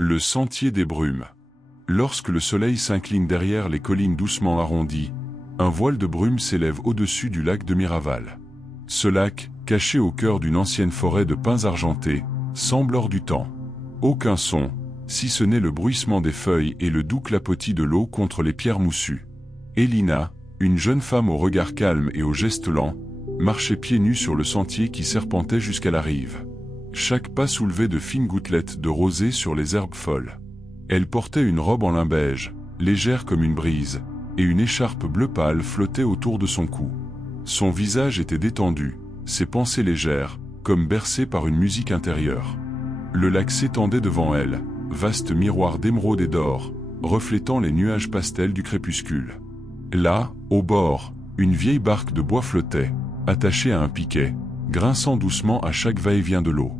Le sentier des brumes. Lorsque le soleil s'incline derrière les collines doucement arrondies, un voile de brume s'élève au-dessus du lac de Miraval. Ce lac, caché au cœur d'une ancienne forêt de pins argentés, semble hors du temps. Aucun son, si ce n'est le bruissement des feuilles et le doux clapotis de l'eau contre les pierres moussues. Elina, une jeune femme au regard calme et au geste lent, marchait pieds nus sur le sentier qui serpentait jusqu'à la rive. Chaque pas soulevait de fines gouttelettes de rosée sur les herbes folles. Elle portait une robe en lin beige, légère comme une brise, et une écharpe bleu pâle flottait autour de son cou. Son visage était détendu, ses pensées légères, comme bercées par une musique intérieure. Le lac s'étendait devant elle, vaste miroir d'émeraude et d'or, reflétant les nuages pastels du crépuscule. Là, au bord, une vieille barque de bois flottait, attachée à un piquet, grinçant doucement à chaque va-et-vient de l'eau.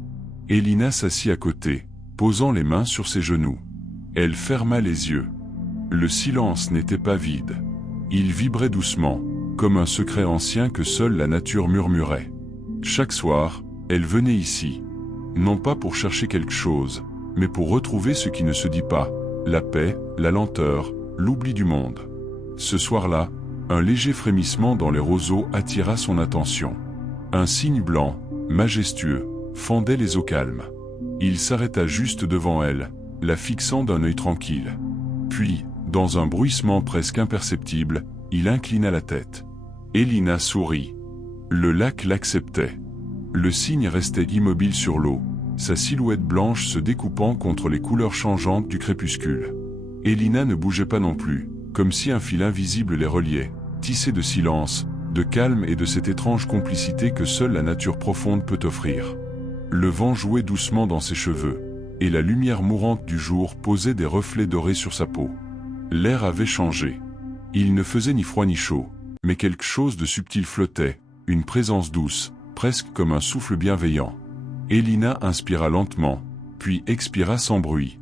Elina s'assit à côté, posant les mains sur ses genoux. Elle ferma les yeux. Le silence n'était pas vide. Il vibrait doucement, comme un secret ancien que seule la nature murmurait. Chaque soir, elle venait ici, non pas pour chercher quelque chose, mais pour retrouver ce qui ne se dit pas, la paix, la lenteur, l'oubli du monde. Ce soir-là, un léger frémissement dans les roseaux attira son attention. Un cygne blanc, majestueux, fendait les eaux calmes. Il s'arrêta juste devant elle, la fixant d'un œil tranquille. Puis, dans un bruissement presque imperceptible, il inclina la tête. Elina sourit. Le lac l'acceptait. Le cygne restait immobile sur l'eau, sa silhouette blanche se découpant contre les couleurs changeantes du crépuscule. Elina ne bougeait pas non plus, comme si un fil invisible les reliait, tissé de silence, de calme et de cette étrange complicité que seule la nature profonde peut offrir. Le vent jouait doucement dans ses cheveux, et la lumière mourante du jour posait des reflets dorés sur sa peau. L'air avait changé. Il ne faisait ni froid ni chaud, mais quelque chose de subtil flottait, une présence douce, presque comme un souffle bienveillant. Elina inspira lentement, puis expira sans bruit.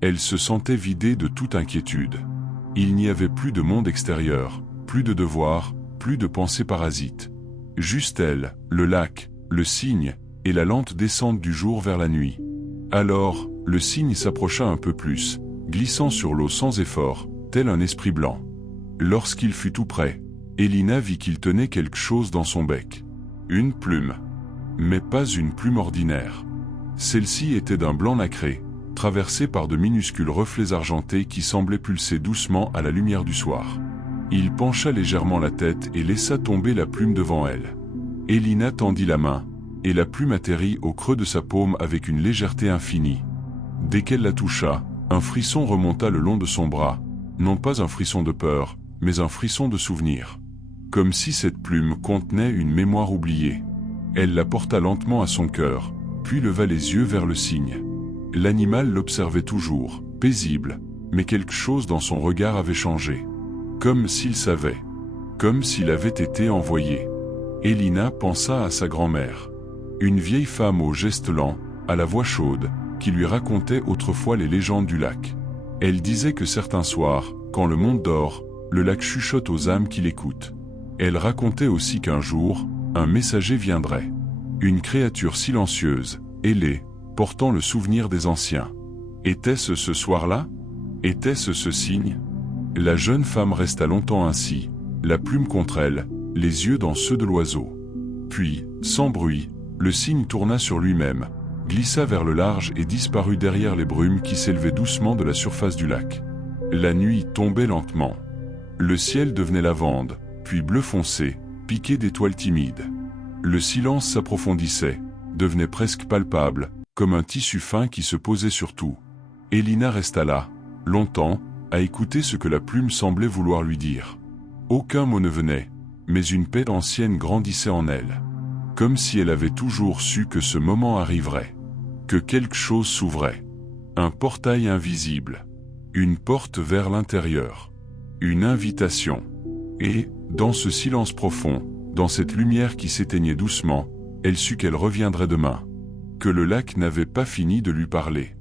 Elle se sentait vidée de toute inquiétude. Il n'y avait plus de monde extérieur, plus de devoirs, plus de pensées parasites. Juste elle, le lac, le cygne, et la lente descente du jour vers la nuit. Alors, le cygne s'approcha un peu plus, glissant sur l'eau sans effort, tel un esprit blanc. Lorsqu'il fut tout près, Elina vit qu'il tenait quelque chose dans son bec. Une plume. Mais pas une plume ordinaire. Celle-ci était d'un blanc nacré, traversée par de minuscules reflets argentés qui semblaient pulser doucement à la lumière du soir. Il pencha légèrement la tête et laissa tomber la plume devant elle. Elina tendit la main, et la plume atterrit au creux de sa paume avec une légèreté infinie. Dès qu'elle la toucha, un frisson remonta le long de son bras, non pas un frisson de peur, mais un frisson de souvenir. Comme si cette plume contenait une mémoire oubliée. Elle la porta lentement à son cœur, puis leva les yeux vers le cygne. L'animal l'observait toujours, paisible, mais quelque chose dans son regard avait changé. Comme s'il savait. Comme s'il avait été envoyé. Elina pensa à sa grand-mère. Une vieille femme au geste lent, à la voix chaude, qui lui racontait autrefois les légendes du lac. Elle disait que certains soirs, quand le monde dort, le lac chuchote aux âmes qui l'écoutent. Elle racontait aussi qu'un jour, un messager viendrait. Une créature silencieuse, ailée, portant le souvenir des anciens. Était-ce ce soir-là? Était-ce ce cygne? La jeune femme resta longtemps ainsi, la plume contre elle, les yeux dans ceux de l'oiseau. Puis, sans bruit, le cygne tourna sur lui-même, glissa vers le large et disparut derrière les brumes qui s'élevaient doucement de la surface du lac. La nuit tombait lentement. Le ciel devenait lavande, puis bleu foncé, piqué d'étoiles timides. Le silence s'approfondissait, devenait presque palpable, comme un tissu fin qui se posait sur tout. Elina resta là, longtemps, à écouter ce que la plume semblait vouloir lui dire. Aucun mot ne venait, mais une paix ancienne grandissait en elle. Comme si elle avait toujours su que ce moment arriverait. Que quelque chose s'ouvrait. Un portail invisible. Une porte vers l'intérieur. Une invitation. Et, dans ce silence profond, dans cette lumière qui s'éteignait doucement, elle sut qu'elle reviendrait demain. Que le lac n'avait pas fini de lui parler.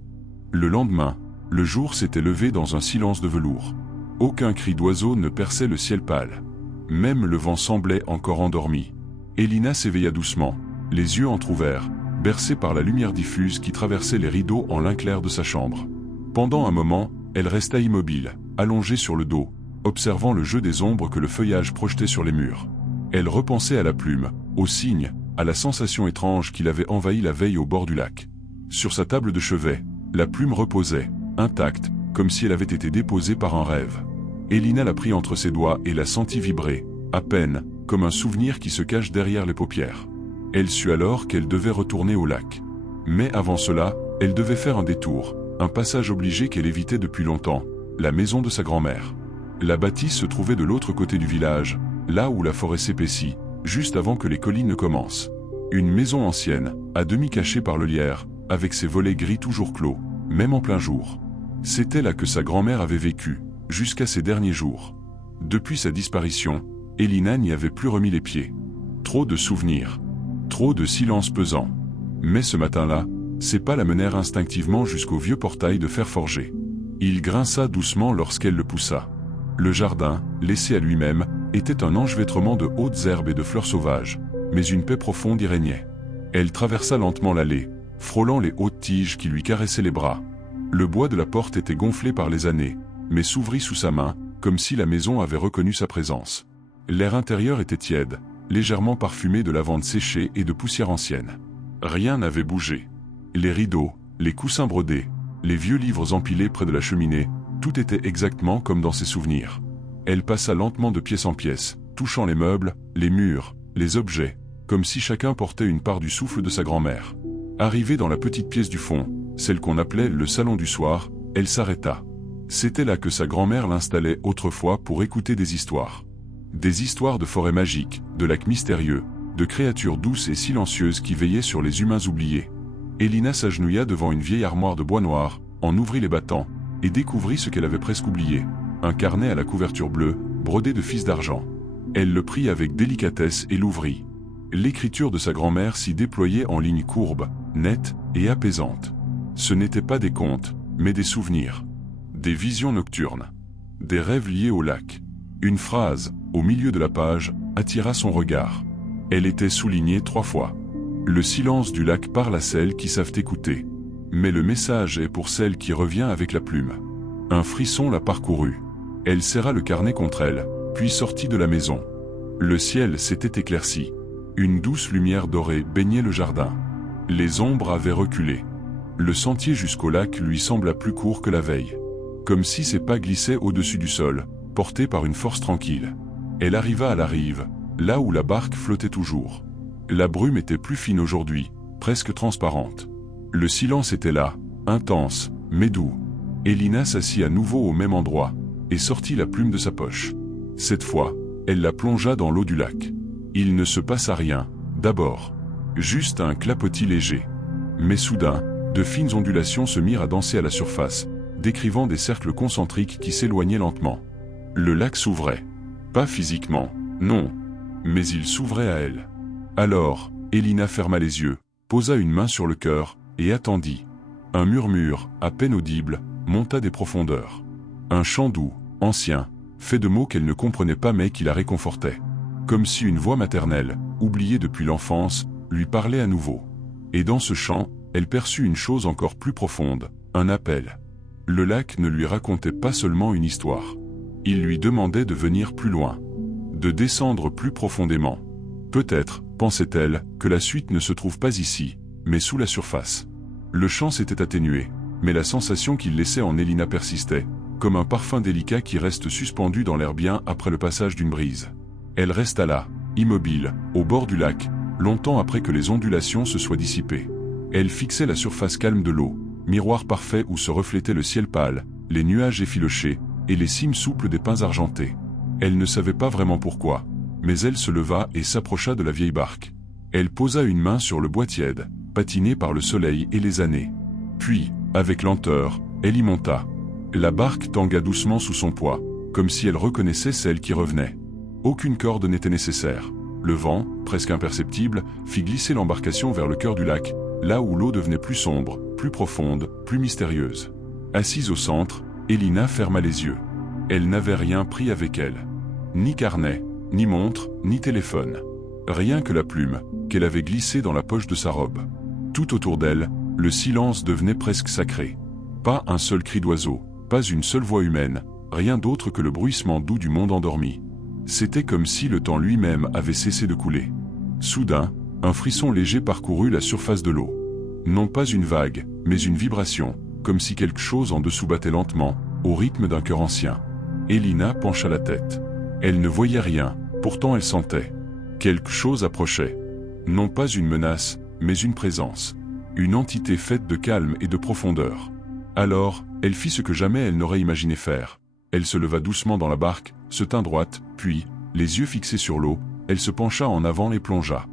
Le lendemain, le jour s'était levé dans un silence de velours. Aucun cri d'oiseau ne perçait le ciel pâle. Même le vent semblait encore endormi. Elina s'éveilla doucement, les yeux entr'ouverts, bercée par la lumière diffuse qui traversait les rideaux en lin clair de sa chambre. Pendant un moment, elle resta immobile, allongée sur le dos, observant le jeu des ombres que le feuillage projetait sur les murs. Elle repensait à la plume, aux signes, à la sensation étrange qui l'avait envahi la veille au bord du lac. Sur sa table de chevet, la plume reposait, intacte, comme si elle avait été déposée par un rêve. Elina la prit entre ses doigts et la sentit vibrer, à peine, comme un souvenir qui se cache derrière les paupières. Elle sut alors qu'elle devait retourner au lac. Mais avant cela, elle devait faire un détour, un passage obligé qu'elle évitait depuis longtemps, la maison de sa grand-mère. La bâtisse se trouvait de l'autre côté du village, là où la forêt s'épaissit, juste avant que les collines ne commencent. Une maison ancienne, à demi cachée par le lierre, avec ses volets gris toujours clos, même en plein jour. C'était là que sa grand-mère avait vécu, jusqu'à ses derniers jours. Depuis sa disparition, Elina n'y avait plus remis les pieds. Trop de souvenirs. Trop de silence pesant. Mais ce matin-là, ses pas la menèrent instinctivement jusqu'au vieux portail de fer forgé. Il grinça doucement lorsqu'elle le poussa. Le jardin, laissé à lui-même, était un enchevêtrement de hautes herbes et de fleurs sauvages, mais une paix profonde y régnait. Elle traversa lentement l'allée, frôlant les hautes tiges qui lui caressaient les bras. Le bois de la porte était gonflé par les années, mais s'ouvrit sous sa main, comme si la maison avait reconnu sa présence. L'air intérieur était tiède, légèrement parfumé de lavande séchée et de poussière ancienne. Rien n'avait bougé. Les rideaux, les coussins brodés, les vieux livres empilés près de la cheminée, tout était exactement comme dans ses souvenirs. Elle passa lentement de pièce en pièce, touchant les meubles, les murs, les objets, comme si chacun portait une part du souffle de sa grand-mère. Arrivée dans la petite pièce du fond, celle qu'on appelait le salon du soir, elle s'arrêta. C'était là que sa grand-mère l'installait autrefois pour écouter des histoires. Des histoires de forêts magiques, de lacs mystérieux, de créatures douces et silencieuses qui veillaient sur les humains oubliés. Elina s'agenouilla devant une vieille armoire de bois noir, en ouvrit les battants, et découvrit ce qu'elle avait presque oublié, un carnet à la couverture bleue, brodé de fils d'argent. Elle le prit avec délicatesse et l'ouvrit. L'écriture de sa grand-mère s'y déployait en lignes courbes, nettes et apaisantes. Ce n'étaient pas des contes, mais des souvenirs. Des visions nocturnes. Des rêves liés au lac. Une phrase, au milieu de la page, attira son regard. Elle était soulignée 3 fois. Le silence du lac parle à celles qui savent écouter. Mais le message est pour celle qui revient avec la plume. Un frisson la parcourut. Elle serra le carnet contre elle, puis sortit de la maison. Le ciel s'était éclairci. Une douce lumière dorée baignait le jardin. Les ombres avaient reculé. Le sentier jusqu'au lac lui sembla plus court que la veille. Comme si ses pas glissaient au-dessus du sol, portés par une force tranquille. Elle arriva à la rive, là où la barque flottait toujours. La brume était plus fine aujourd'hui, presque transparente. Le silence était là, intense, mais doux. Elina s'assit à nouveau au même endroit, et sortit la plume de sa poche. Cette fois, elle la plongea dans l'eau du lac. Il ne se passa rien, d'abord. Juste un clapotis léger. Mais soudain, de fines ondulations se mirent à danser à la surface, décrivant des cercles concentriques qui s'éloignaient lentement. Le lac s'ouvrait. Pas physiquement, non. Mais il s'ouvrait à elle. Alors, Elina ferma les yeux, posa une main sur le cœur, et attendit. Un murmure, à peine audible, monta des profondeurs. Un chant doux, ancien, fait de mots qu'elle ne comprenait pas mais qui la réconfortait. Comme si une voix maternelle, oubliée depuis l'enfance, lui parlait à nouveau. Et dans ce chant, elle perçut une chose encore plus profonde, un appel. Le lac ne lui racontait pas seulement une histoire. Il lui demandait de venir plus loin, de descendre plus profondément. Peut-être, pensait-elle, que la suite ne se trouve pas ici, mais sous la surface. Le chant s'était atténué, mais la sensation qu'il laissait en Elina persistait, comme un parfum délicat qui reste suspendu dans l'air bien après le passage d'une brise. Elle resta là, immobile, au bord du lac, longtemps après que les ondulations se soient dissipées. Elle fixait la surface calme de l'eau, miroir parfait où se reflétait le ciel pâle, les nuages effilochés, et les cimes souples des pins argentés. Elle ne savait pas vraiment pourquoi, mais elle se leva et s'approcha de la vieille barque. Elle posa une main sur le bois tiède, patiné par le soleil et les années. Puis, avec lenteur, elle y monta. La barque tangua doucement sous son poids, comme si elle reconnaissait celle qui revenait. Aucune corde n'était nécessaire. Le vent, presque imperceptible, fit glisser l'embarcation vers le cœur du lac, là où l'eau devenait plus sombre, plus profonde, plus mystérieuse. Assise au centre, Elina ferma les yeux. Elle n'avait rien pris avec elle. Ni carnet, ni montre, ni téléphone. Rien que la plume, qu'elle avait glissée dans la poche de sa robe. Tout autour d'elle, le silence devenait presque sacré. Pas un seul cri d'oiseau, pas une seule voix humaine, rien d'autre que le bruissement doux du monde endormi. C'était comme si le temps lui-même avait cessé de couler. Soudain, un frisson léger parcourut la surface de l'eau. Non pas une vague, mais une vibration, comme si quelque chose en dessous battait lentement, au rythme d'un cœur ancien. Elina pencha la tête. Elle ne voyait rien, pourtant elle sentait. Quelque chose approchait. Non pas une menace, mais une présence. Une entité faite de calme et de profondeur. Alors, elle fit ce que jamais elle n'aurait imaginé faire. Elle se leva doucement dans la barque, se tint droite, puis, les yeux fixés sur l'eau, elle se pencha en avant et plongea.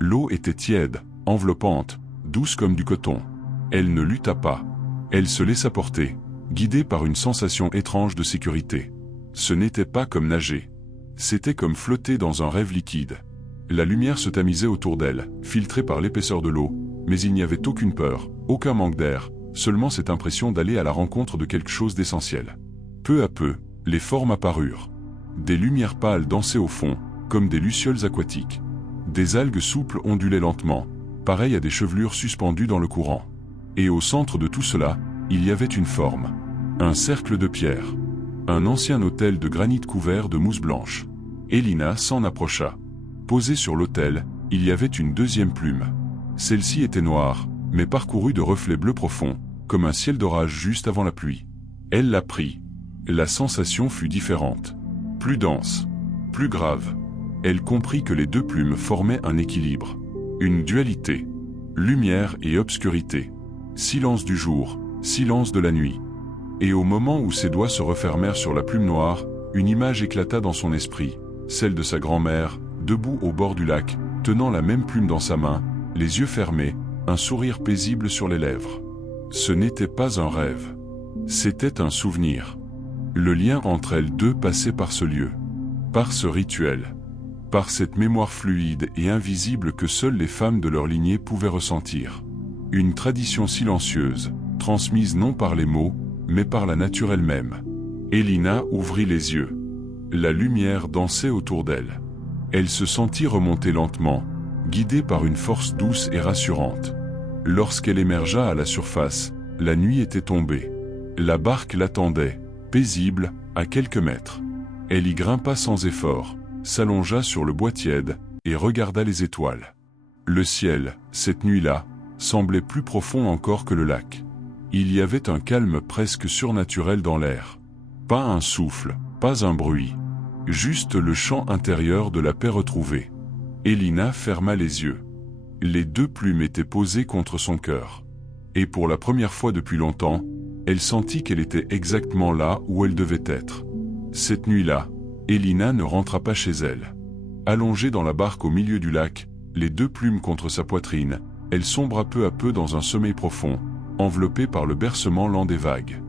L'eau était tiède, enveloppante, douce comme du coton. Elle ne lutta pas. Elle se laissa porter, guidée par une sensation étrange de sécurité. Ce n'était pas comme nager. C'était comme flotter dans un rêve liquide. La lumière se tamisait autour d'elle, filtrée par l'épaisseur de l'eau, mais il n'y avait aucune peur, aucun manque d'air, seulement cette impression d'aller à la rencontre de quelque chose d'essentiel. Peu à peu, les formes apparurent. Des lumières pâles dansaient au fond, comme des lucioles aquatiques. Des algues souples ondulaient lentement, pareilles à des chevelures suspendues dans le courant. Et au centre de tout cela, il y avait une forme. Un cercle de pierre. Un ancien autel de granit couvert de mousse blanche. Elina s'en approcha. Posée sur l'autel, il y avait une deuxième plume. Celle-ci était noire, mais parcourue de reflets bleus profonds, comme un ciel d'orage juste avant la pluie. Elle la prit. La sensation fut différente. Plus dense. Plus grave. Elle comprit que les deux plumes formaient un équilibre. Une dualité. Lumière et obscurité. Silence du jour, silence de la nuit. Et au moment où ses doigts se refermèrent sur la plume noire, une image éclata dans son esprit, celle de sa grand-mère, debout au bord du lac, tenant la même plume dans sa main, les yeux fermés, un sourire paisible sur les lèvres. Ce n'était pas un rêve. C'était un souvenir. Le lien entre elles deux passait par ce lieu, par ce rituel, par cette mémoire fluide et invisible que seules les femmes de leur lignée pouvaient ressentir. Une tradition silencieuse, transmise non par les mots, mais par la nature elle-même. Elina ouvrit les yeux. La lumière dansait autour d'elle. Elle se sentit remonter lentement, guidée par une force douce et rassurante. Lorsqu'elle émergea à la surface, la nuit était tombée. La barque l'attendait, paisible, à quelques mètres. Elle y grimpa sans effort, s'allongea sur le bois tiède, et regarda les étoiles. Le ciel, cette nuit-là, semblait plus profond encore que le lac. Il y avait un calme presque surnaturel dans l'air. Pas un souffle, pas un bruit. Juste le chant intérieur de la paix retrouvée. Elina ferma les yeux. Les deux plumes étaient posées contre son cœur. Et pour la première fois depuis longtemps, elle sentit qu'elle était exactement là où elle devait être. Cette nuit-là, Elina ne rentra pas chez elle. Allongée dans la barque au milieu du lac, les deux plumes contre sa poitrine, elle sombra peu à peu dans un sommeil profond, enveloppée par le bercement lent des vagues.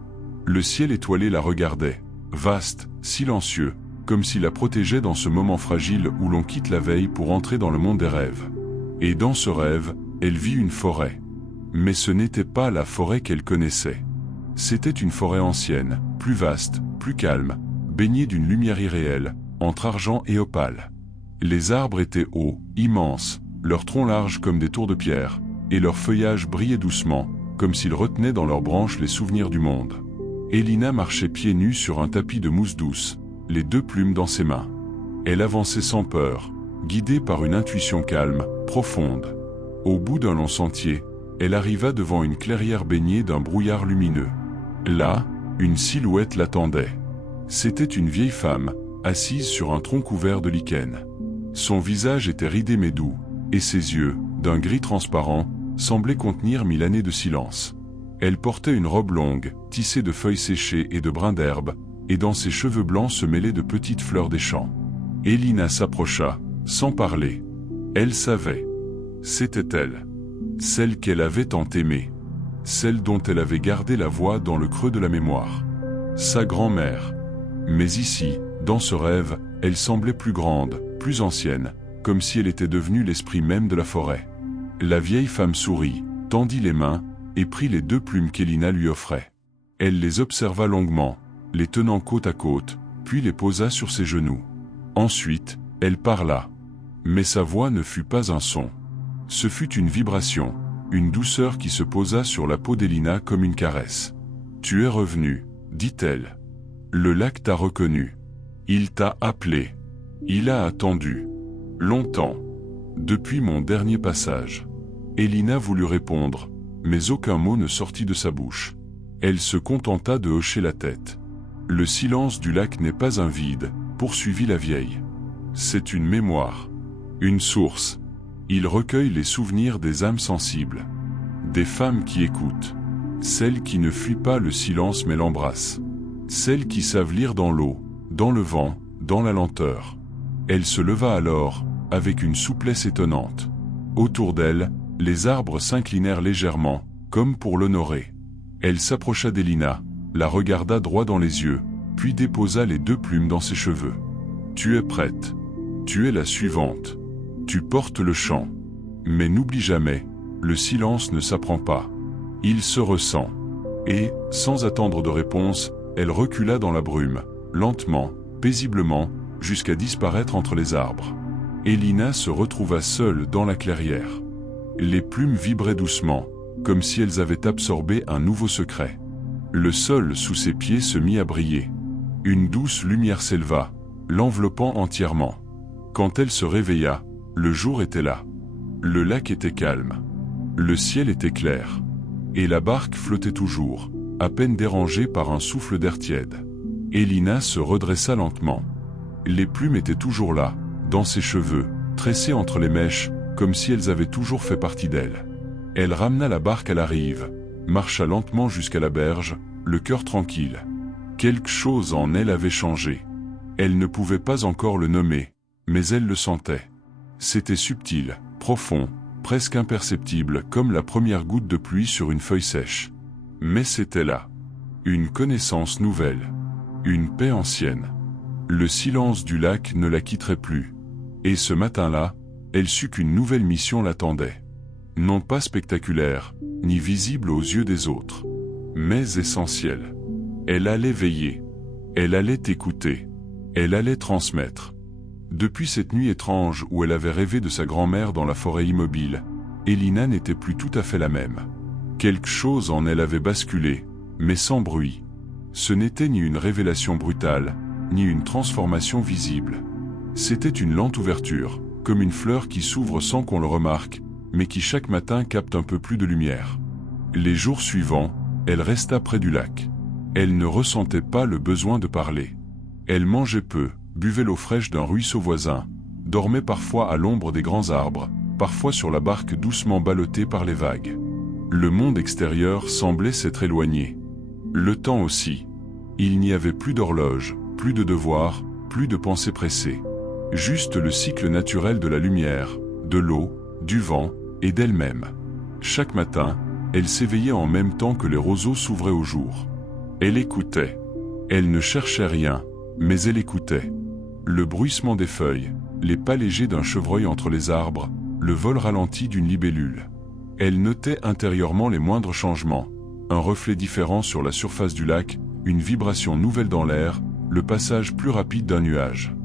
Le ciel étoilé la regardait, vaste, silencieux, comme s'il la protégeait dans ce moment fragile où l'on quitte la veille pour entrer dans le monde des rêves. Et dans ce rêve, elle vit une forêt. Mais ce n'était pas la forêt qu'elle connaissait. C'était une forêt ancienne, plus vaste, plus calme, baignée d'une lumière irréelle, entre argent et opale. Les arbres étaient hauts, immenses, leurs troncs larges comme des tours de pierre, et leur feuillage brillait doucement, comme s'ils retenaient dans leurs branches les souvenirs du monde. Elina marchait pieds nus sur un tapis de mousse douce, les deux plumes dans ses mains. Elle avançait sans peur, guidée par une intuition calme, profonde. Au bout d'un long sentier, elle arriva devant une clairière baignée d'un brouillard lumineux. Là, une silhouette l'attendait. C'était une vieille femme, assise sur un tronc couvert de lichen. Son visage était ridé mais doux, et ses yeux, d'un gris transparent, semblaient contenir 1000 années de silence. Elle portait une robe longue, tissée de feuilles séchées et de brins d'herbe, et dans ses cheveux blancs se mêlaient de petites fleurs des champs. Elina s'approcha, sans parler. Elle savait. C'était elle. Celle qu'elle avait tant aimée. Celle dont elle avait gardé la voix dans le creux de la mémoire. Sa grand-mère. Mais ici, dans ce rêve, elle semblait plus grande, plus ancienne, comme si elle était devenue l'esprit même de la forêt. La vieille femme sourit, tendit les mains, et prit les deux plumes qu'Elina lui offrait. Elle les observa longuement, les tenant côte à côte, puis les posa sur ses genoux. Ensuite, elle parla. Mais sa voix ne fut pas un son. Ce fut une vibration, une douceur qui se posa sur la peau d'Elina comme une caresse. Tu es revenu, dit-elle. Le lac t'a reconnu. Il t'a appelé. Il a attendu. Longtemps. Depuis mon dernier passage. Elina voulut répondre, mais aucun mot ne sortit de sa bouche. Elle se contenta de hocher la tête. Le silence du lac n'est pas un vide, poursuivit la vieille. C'est une mémoire. Une source. Il recueille les souvenirs des âmes sensibles. Des femmes qui écoutent. Celles qui ne fuient pas le silence mais l'embrassent. Celles qui savent lire dans l'eau, dans le vent, dans la lenteur. Elle se leva alors, avec une souplesse étonnante. Autour d'elle, les arbres s'inclinèrent légèrement, comme pour l'honorer. Elle s'approcha d'Elina, la regarda droit dans les yeux, puis déposa les 2 plumes dans ses cheveux. Tu es prête. Tu es la suivante. Tu portes le chant. Mais n'oublie jamais, le silence ne s'apprend pas. Il se ressent. Et, sans attendre de réponse, elle recula dans la brume, lentement, paisiblement, jusqu'à disparaître entre les arbres. Elina se retrouva seule dans la clairière. Les plumes vibraient doucement, comme si elles avaient absorbé un nouveau secret. Le sol sous ses pieds se mit à briller. Une douce lumière s'éleva, l'enveloppant entièrement. Quand elle se réveilla, le jour était là. Le lac était calme. Le ciel était clair. Et la barque flottait toujours, à peine dérangée par un souffle d'air tiède. Elina se redressa lentement. Les plumes étaient toujours là, dans ses cheveux, tressées entre les mèches, comme si elles avaient toujours fait partie d'elle. Elle ramena la barque à la rive, marcha lentement jusqu'à la berge, le cœur tranquille. Quelque chose en elle avait changé. Elle ne pouvait pas encore le nommer, mais elle le sentait. C'était subtil, profond, presque imperceptible comme la première goutte de pluie sur une feuille sèche. Mais c'était là. Une connaissance nouvelle. Une paix ancienne. Le silence du lac ne la quitterait plus. Et ce matin-là, elle sut qu'une nouvelle mission l'attendait. Non pas spectaculaire, ni visible aux yeux des autres, mais essentielle. Elle allait veiller. Elle allait écouter. Elle allait transmettre. Depuis cette nuit étrange où elle avait rêvé de sa grand-mère dans la forêt immobile, Elina n'était plus tout à fait la même. Quelque chose en elle avait basculé, mais sans bruit. Ce n'était ni une révélation brutale, ni une transformation visible. C'était une lente ouverture, comme une fleur qui s'ouvre sans qu'on le remarque, mais qui chaque matin capte un peu plus de lumière. Les jours suivants, elle resta près du lac. Elle ne ressentait pas le besoin de parler. Elle mangeait peu, buvait l'eau fraîche d'un ruisseau voisin, dormait parfois à l'ombre des grands arbres, parfois sur la barque doucement ballottée par les vagues. Le monde extérieur semblait s'être éloigné. Le temps aussi. Il n'y avait plus d'horloge, plus de devoirs, plus de pensées pressées. Juste le cycle naturel de la lumière, de l'eau, du vent, et d'elle-même. Chaque matin, elle s'éveillait en même temps que les roseaux s'ouvraient au jour. Elle écoutait. Elle ne cherchait rien, mais elle écoutait. Le bruissement des feuilles, les pas légers d'un chevreuil entre les arbres, le vol ralenti d'une libellule. Elle notait intérieurement les moindres changements, un reflet différent sur la surface du lac, une vibration nouvelle dans l'air, le passage plus rapide d'un nuage.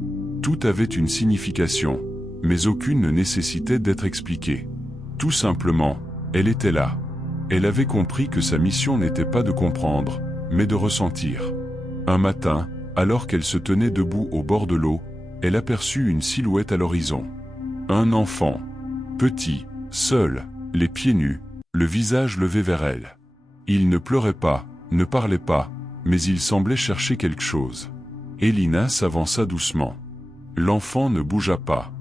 Tout avait une signification, mais aucune ne nécessitait d'être expliquée. Tout simplement, elle était là. Elle avait compris que sa mission n'était pas de comprendre, mais de ressentir. Un matin, alors qu'elle se tenait debout au bord de l'eau, elle aperçut une silhouette à l'horizon. Un enfant. Petit, seul, les pieds nus, le visage levé vers elle. Il ne pleurait pas, ne parlait pas, mais il semblait chercher quelque chose. Elina s'avança doucement. L'enfant ne bougea pas.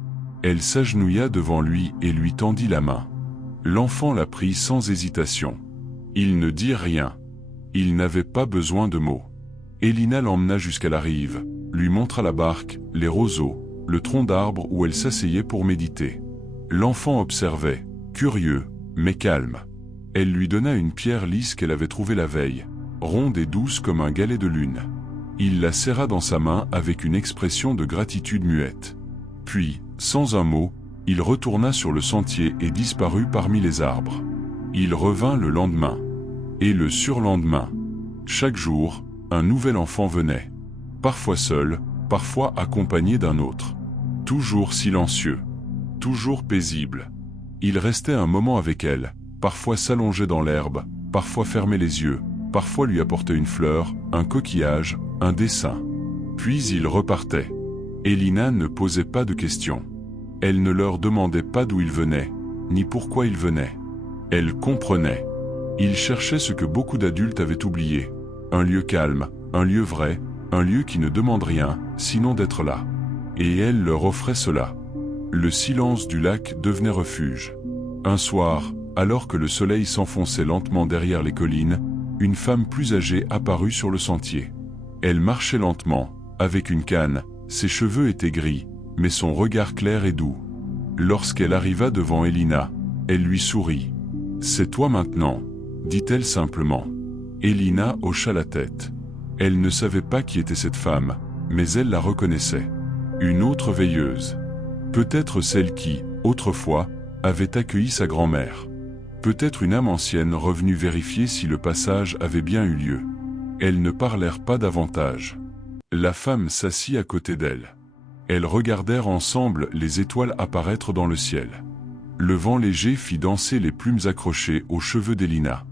Elle s'agenouilla devant lui et lui tendit la main. L'enfant la prit sans hésitation. Il ne dit rien. Il n'avait pas besoin de mots. Elina l'emmena jusqu'à la rive, lui montra la barque, les roseaux, le tronc d'arbre où elle s'asseyait pour méditer. L'enfant observait, curieux, mais calme. Elle lui donna une pierre lisse qu'elle avait trouvée la veille, ronde et douce comme un galet de lune. Il la serra dans sa main avec une expression de gratitude muette. Puis, sans un mot, il retourna sur le sentier et disparut parmi les arbres. Il revint le lendemain. Et le surlendemain. Chaque jour, un nouvel enfant venait. Parfois seul, parfois accompagné d'un autre. Toujours silencieux. Toujours paisible. Il restait un moment avec elle, parfois s'allongeait dans l'herbe, parfois fermait les yeux, parfois lui apportait une fleur, un coquillage, un dessin. Puis il repartait. Elina ne posait pas de questions. Elle ne leur demandait pas d'où ils venaient, ni pourquoi ils venaient. Elle comprenait. Ils cherchaient ce que beaucoup d'adultes avaient oublié. Un lieu calme, un lieu vrai, un lieu qui ne demande rien, sinon d'être là. Et elle leur offrait cela. Le silence du lac devenait refuge. Un soir, alors que le soleil s'enfonçait lentement derrière les collines, une femme plus âgée apparut sur le sentier. Elle marchait lentement, avec une canne, ses cheveux étaient gris, mais son regard clair et doux. Lorsqu'elle arriva devant Elina, elle lui sourit. « C'est toi maintenant », dit-elle simplement. Elina hocha la tête. Elle ne savait pas qui était cette femme, mais elle la reconnaissait. Une autre veilleuse. Peut-être celle qui, autrefois, avait accueilli sa grand-mère. Peut-être une âme ancienne revenue vérifier si le passage avait bien eu lieu. Elles ne parlèrent pas davantage. La femme s'assit à côté d'elle. Elles regardèrent ensemble les étoiles apparaître dans le ciel. Le vent léger fit danser les plumes accrochées aux cheveux d'Elina.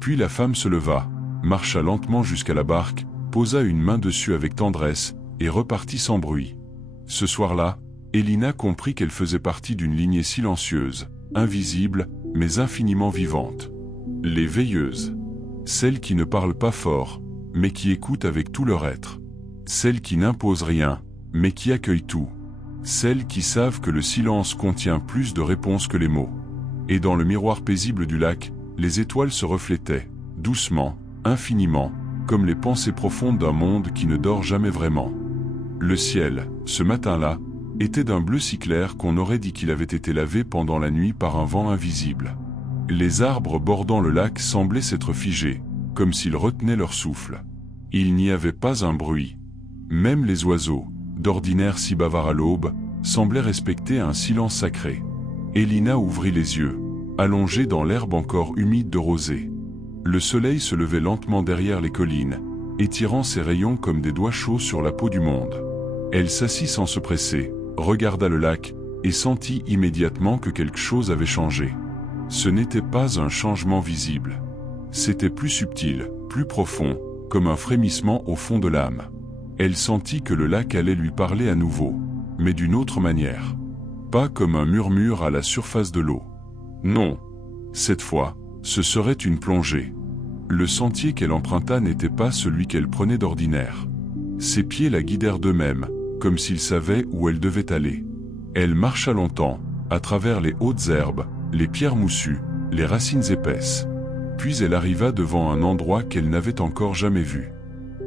Puis la femme se leva, marcha lentement jusqu'à la barque, posa une main dessus avec tendresse, et repartit sans bruit. Ce soir-là, Elina comprit qu'elle faisait partie d'une lignée silencieuse, invisible, mais infiniment vivante. Les veilleuses. Celles qui ne parlent pas fort, mais qui écoutent avec tout leur être. Celles qui n'imposent rien, mais qui accueillent tout. Celles qui savent que le silence contient plus de réponses que les mots. Et dans le miroir paisible du lac, les étoiles se reflétaient, doucement, infiniment, comme les pensées profondes d'un monde qui ne dort jamais vraiment. Le ciel, ce matin-là, était d'un bleu si clair qu'on aurait dit qu'il avait été lavé pendant la nuit par un vent invisible. Les arbres bordant le lac semblaient s'être figés, comme s'ils retenaient leur souffle. Il n'y avait pas un bruit. Même les oiseaux, d'ordinaire si bavards à l'aube, semblaient respecter un silence sacré. Elina ouvrit les yeux, allongée dans l'herbe encore humide de rosée. Le soleil se levait lentement derrière les collines, étirant ses rayons comme des doigts chauds sur la peau du monde. Elle s'assit sans se presser, regarda le lac, et sentit immédiatement que quelque chose avait changé. Ce n'était pas un changement visible. C'était plus subtil, plus profond, comme un frémissement au fond de l'âme. Elle sentit que le lac allait lui parler à nouveau, mais d'une autre manière. Pas comme un murmure à la surface de l'eau. Non. Cette fois, ce serait une plongée. Le sentier qu'elle emprunta n'était pas celui qu'elle prenait d'ordinaire. Ses pieds la guidèrent d'eux-mêmes, comme s'ils savaient où elle devait aller. Elle marcha longtemps, à travers les hautes herbes, les pierres moussues, les racines épaisses. Puis elle arriva devant un endroit qu'elle n'avait encore jamais vu.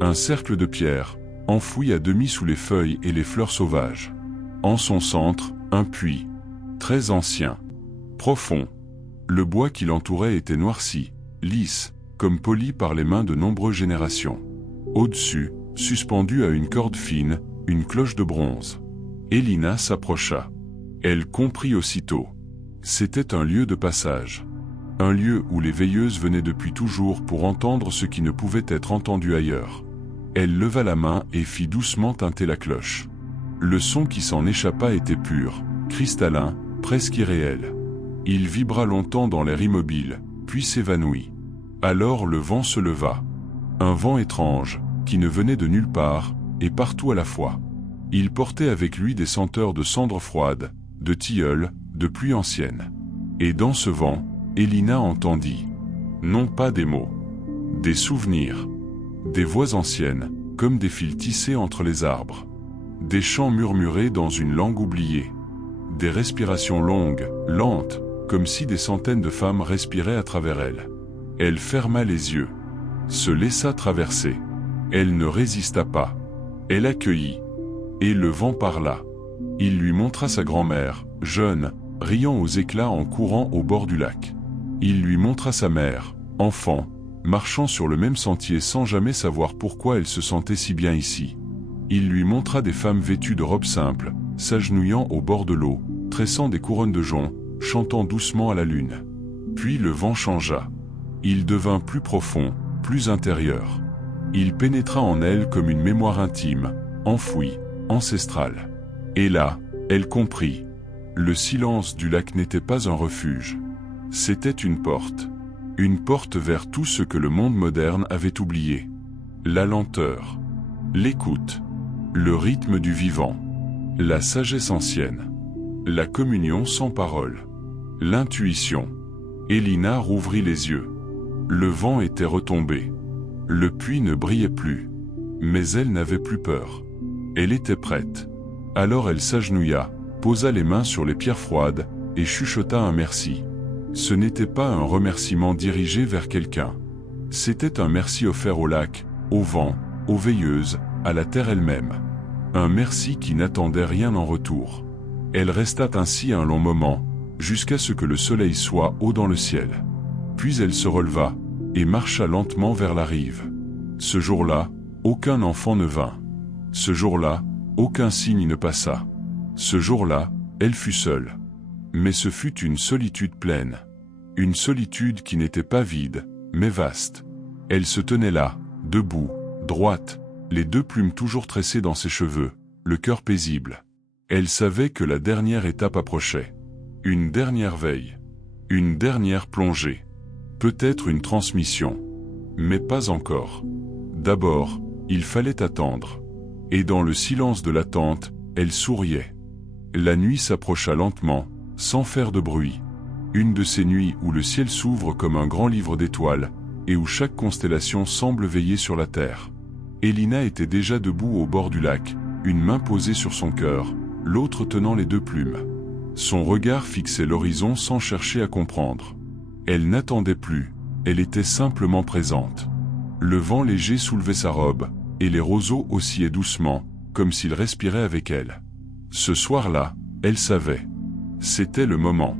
Un cercle de pierres, enfoui à demi sous les feuilles et les fleurs sauvages. En son centre, un puits, très ancien, profond. Le bois qui l'entourait était noirci, lisse, comme poli par les mains de nombreuses générations. Au-dessus, suspendue à une corde fine, une cloche de bronze. Elina s'approcha. Elle comprit aussitôt. C'était un lieu de passage. Un lieu où les veilleuses venaient depuis toujours pour entendre ce qui ne pouvait être entendu ailleurs. Elle leva la main et fit doucement tinter la cloche. Le son qui s'en échappa était pur, cristallin, presque irréel. Il vibra longtemps dans l'air immobile, puis s'évanouit. Alors le vent se leva. Un vent étrange, qui ne venait de nulle part, et partout à la fois. Il portait avec lui des senteurs de cendres froides, de tilleuls, de pluie ancienne. Et dans ce vent, Elina entendit, non pas des mots, des souvenirs, des voix anciennes, comme des fils tissés entre les arbres, des chants murmurés dans une langue oubliée, des respirations longues, lentes, comme si des centaines de femmes respiraient à travers elle. Elle ferma les yeux, se laissa traverser. Elle ne résista pas. Elle accueillit. Et le vent parla. Il lui montra sa grand-mère, jeune, riant aux éclats en courant au bord du lac. Il lui montra sa mère, enfant, marchant sur le même sentier sans jamais savoir pourquoi elle se sentait si bien ici. Il lui montra des femmes vêtues de robes simples, s'agenouillant au bord de l'eau, tressant des couronnes de joncs, chantant doucement à la lune. Puis le vent changea. Il devint plus profond, plus intérieur. Il pénétra en elle comme une mémoire intime, enfouie, ancestrale. Et là, elle comprit. Le silence du lac n'était pas un refuge. C'était une porte. Une porte vers tout ce que le monde moderne avait oublié. La lenteur, l'écoute, le rythme du vivant, la sagesse ancienne, la communion sans parole, l'intuition. Elina rouvrit les yeux. Le vent était retombé. Le puits ne brillait plus. Mais elle n'avait plus peur. Elle était prête. Alors elle s'agenouilla, posa les mains sur les pierres froides, et chuchota un merci. Ce n'était pas un remerciement dirigé vers quelqu'un. C'était un merci offert au lac, au vent, aux veilleuses, à la terre elle-même. Un merci qui n'attendait rien en retour. Elle resta ainsi un long moment, jusqu'à ce que le soleil soit haut dans le ciel. Puis elle se releva, et marcha lentement vers la rive. Ce jour-là, aucun enfant ne vint. Ce jour-là, aucun signe ne passa. Ce jour-là, elle fut seule. Mais ce fut une solitude pleine. Une solitude qui n'était pas vide, mais vaste. Elle se tenait là, debout, droite, les deux plumes toujours tressées dans ses cheveux, le cœur paisible. Elle savait que la dernière étape approchait. Une dernière veille. Une dernière plongée. Peut-être une transmission. Mais pas encore. D'abord, il fallait attendre. Et dans le silence de l'attente, elle souriait. La nuit s'approcha lentement, sans faire de bruit. Une de ces nuits où le ciel s'ouvre comme un grand livre d'étoiles, et où chaque constellation semble veiller sur la terre. Elina était déjà debout au bord du lac, une main posée sur son cœur, l'autre tenant les deux plumes. Son regard fixait l'horizon sans chercher à comprendre. Elle n'attendait plus, elle était simplement présente. Le vent léger soulevait sa robe, et les roseaux oscillaient doucement, comme s'ils respiraient avec elle. Ce soir-là, elle savait. C'était le moment.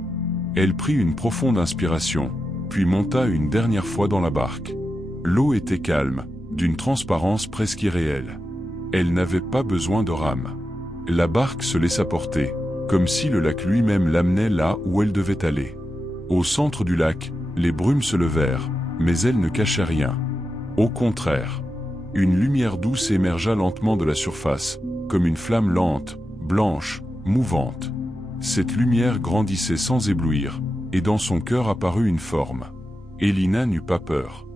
Elle prit une profonde inspiration, puis monta une dernière fois dans la barque. L'eau était calme, d'une transparence presque irréelle. Elle n'avait pas besoin de rame. La barque se laissa porter, comme si le lac lui-même l'amenait là où elle devait aller. Au centre du lac, les brumes se levèrent, mais elles ne cachaient rien. Au contraire, une lumière douce émergea lentement de la surface, comme une flamme lente, blanche, mouvante. Cette lumière grandissait sans éblouir, et dans son cœur apparut une forme. Elina n'eut pas peur.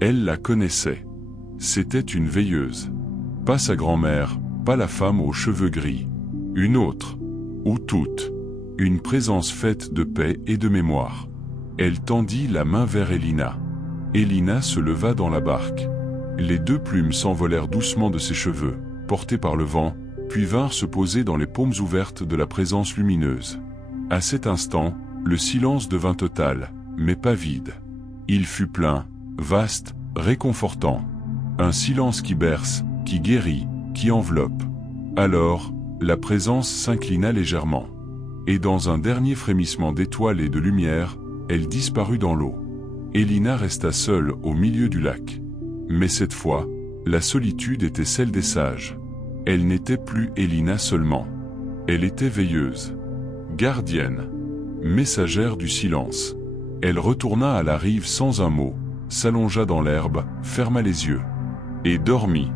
Elle la connaissait. C'était une veilleuse. Pas sa grand-mère, pas la femme aux cheveux gris. Une autre. Ou toute. Une présence faite de paix et de mémoire. Elle tendit la main vers Elina. Elina se leva dans la barque. Les deux plumes s'envolèrent doucement de ses cheveux, portées par le vent, puis vinrent se poser dans les paumes ouvertes de la présence lumineuse. À cet instant, le silence devint total, mais pas vide. Il fut plein, vaste, réconfortant. Un silence qui berce, qui guérit, qui enveloppe. Alors, la présence s'inclina légèrement. Et dans un dernier frémissement d'étoiles et de lumière, elle disparut dans l'eau. Elina resta seule au milieu du lac. Mais cette fois, la solitude était celle des sages. Elle n'était plus Elina seulement. Elle était veilleuse, gardienne, messagère du silence. Elle retourna à la rive sans un mot, s'allongea dans l'herbe, ferma les yeux. Et dormit.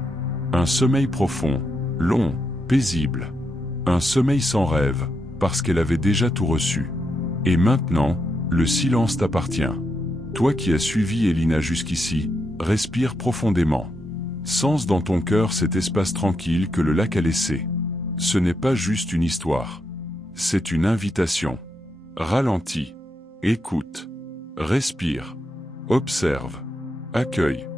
Un sommeil profond, long, paisible. Un sommeil sans rêve, parce qu'elle avait déjà tout reçu. Et maintenant, le silence t'appartient. Toi qui as suivi Elina jusqu'ici, respire profondément. Sens dans ton cœur cet espace tranquille que le lac a laissé. Ce n'est pas juste une histoire. C'est une invitation. Ralentis. Écoute. Respire. Observe. Accueille.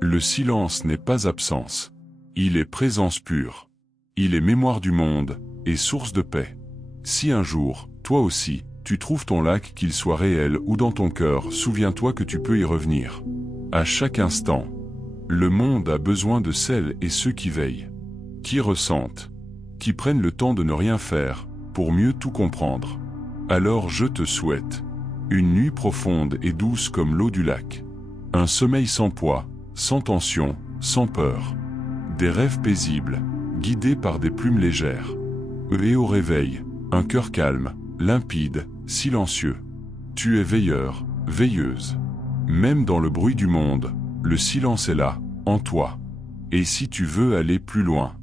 Le silence n'est pas absence. Il est présence pure. Il est mémoire du monde, et source de paix. Si un jour, toi aussi, tu trouves ton lac, qu'il soit réel ou dans ton cœur, souviens-toi que tu peux y revenir. À chaque instant. Le monde a besoin de celles et ceux qui veillent, qui ressentent, qui prennent le temps de ne rien faire, pour mieux tout comprendre. Alors je te souhaite une nuit profonde et douce comme l'eau du lac. Un sommeil sans poids, sans tension, sans peur. Des rêves paisibles, guidés par des plumes légères. Et au réveil, un cœur calme, limpide, silencieux. Tu es veilleur, veilleuse. Même dans le bruit du monde, le silence est là, en toi. Et si tu veux aller plus loin,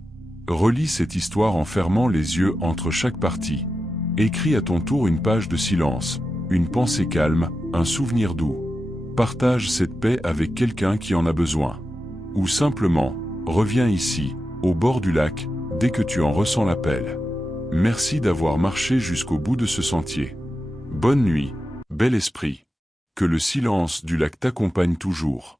relis cette histoire en fermant les yeux entre chaque partie. Écris à ton tour une page de silence, une pensée calme, un souvenir doux. partage cette paix avec quelqu'un qui en a besoin. Ou simplement, reviens ici, au bord du lac, dès que tu en ressens l'appel. Merci d'avoir marché jusqu'au bout de ce sentier. Bonne nuit, bel esprit. Que le silence du lac t'accompagne toujours.